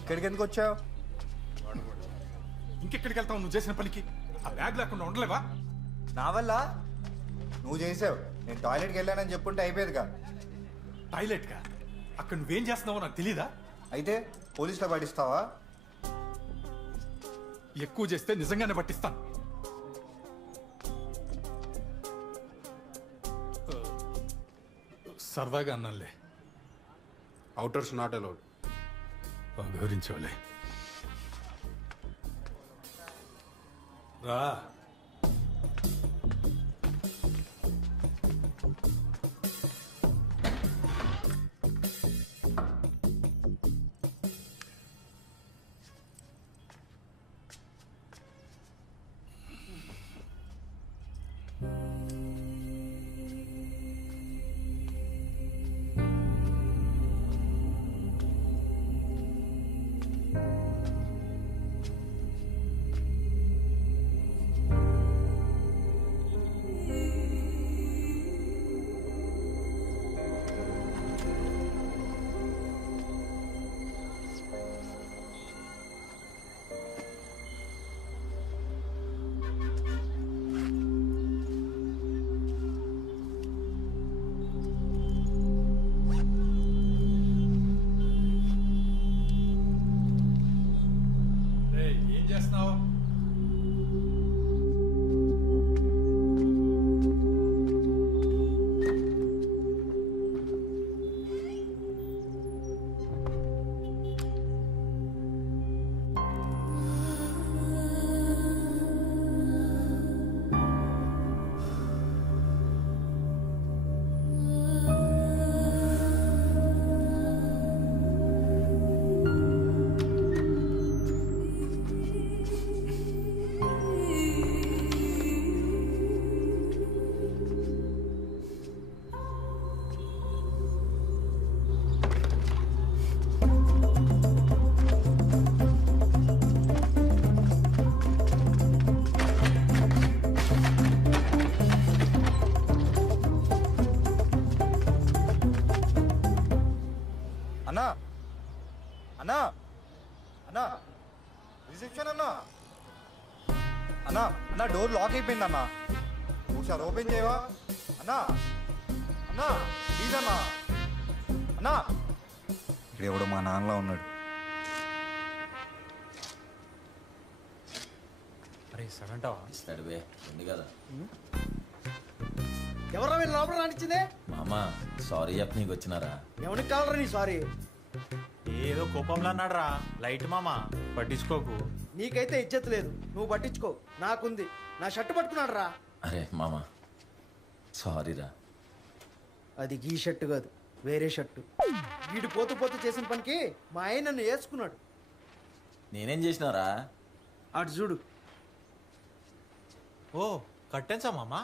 ఇక్కడికి ఎందుకు వచ్చావు? ఇంకెక్కడికి వెళ్తావు? నువ్వు చేసిన పనికి ఆ బ్యాగ్ లేకుండా ఉండలేవా? నా వల్ల నువ్వు చేసావు. నేను టాయిలెట్కి వెళ్ళానని చెప్పుంటే అయిపోయేదిగా. టాయిలెట్గా? అక్కడ నువ్వేం చేస్తున్నావో నాకు తెలీదా? అయితే పోలీసులో పట్టిస్తావా? ఎక్కువ చేస్తే నిజంగానే పట్టిస్తాను. సరదాగా అన్నానులే. అవుటర్స్ నాట్ అలౌడ్. వివరించవలే. రా. ఏం చేస్తున్నావు? అన్నా అన్నా అన్నా రిసెప్షన్ అన్నా అన్నా అన్నా డోర్ లాక్ అయిపోయింది అన్నా. ఒకసారి ఓపెన్ చేయవా అన్నా? అన్నా ప్లీజ్ అన్నా. అన్నా ఇక్కడ ఎవడో మా నాన్నలా ఉన్నాడు. అరే సడంటావా? ఇస్తాడు బే, ఉంది కదా. ఎవరా మీరు లోపల రానిచ్చిందే? మామా సారీ చెప్ప నీకు వచ్చినారా? ఎవరికి కావాలరా నీ సారీ? ఏదో కోపంలో అన్నాడు రా. లైట్ మామా, పట్టించుకోకు. నీకైతే ఇజ్జత్ లేదు, నువ్వు పట్టించుకో. నాకుంది. నా షర్టు పట్టుకున్నాడు రా. అరే మామా సారీరా. అది ఈ షర్టు కాదు, వేరే షర్టు. వీడు పోతూ పోతూ చేసిన పనికి మా ఆయన నన్ను వేసుకున్నాడు. నేనేం చేసినారా? అటు చూడు. ఓ కట్టేసా మామా?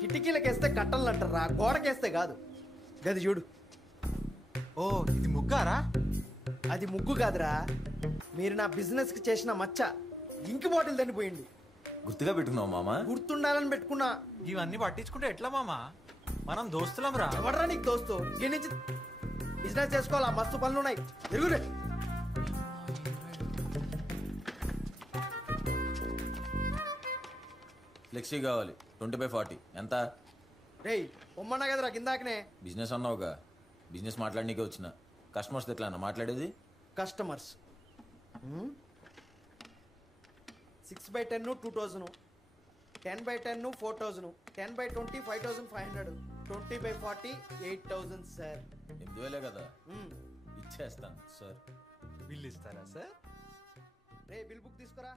కిటికీలకేస్తే కట్టలు అంటారా, గోడకేస్తే కాదు. గది చూడు. ఓ ఇది ముగ్గారా? అది ముగ్గు కాదురా, మీరు నా బిజినెస్ కి చేసిన మచ్చ. ఇంకి బాటిల్ దండిపోయింది. గుర్తుగా పెట్టుకున్నావు మామా? గుర్తుండాలని పెట్టుకున్నా. ఇవన్నీ పట్టించుకుంటే ఎట్లా మామా? మనం దోస్తులం రా. ఎవడరా నీకు దోస్తు? ఇక్కడి నుంచి బిజినెస్ చేసుకోవాలా? మస్తు పనులు ఉన్నాయి. ఎరుగురే. ఫ్లెక్సీ కావాలి 20/40. ఎంత? రేయ్ పొమ్మన్నా కదరా కిందాకనే. బిజినెస్ అన్నావుగా, బిజినెస్ మాట్లాడనీకే వచ్చిన. కస్టమర్స్ ఎట్లా అన్న మాట్లాడేది? Customers 6/10 2000, 10/10 4000, 10/20 5500, 20/40 8000 sir. 8,000 కదా, ఇచ్చేస్తాను సార్. బిల్ ఇస్తారా సార్? రే బిల్ బుక్ తీసుకురా.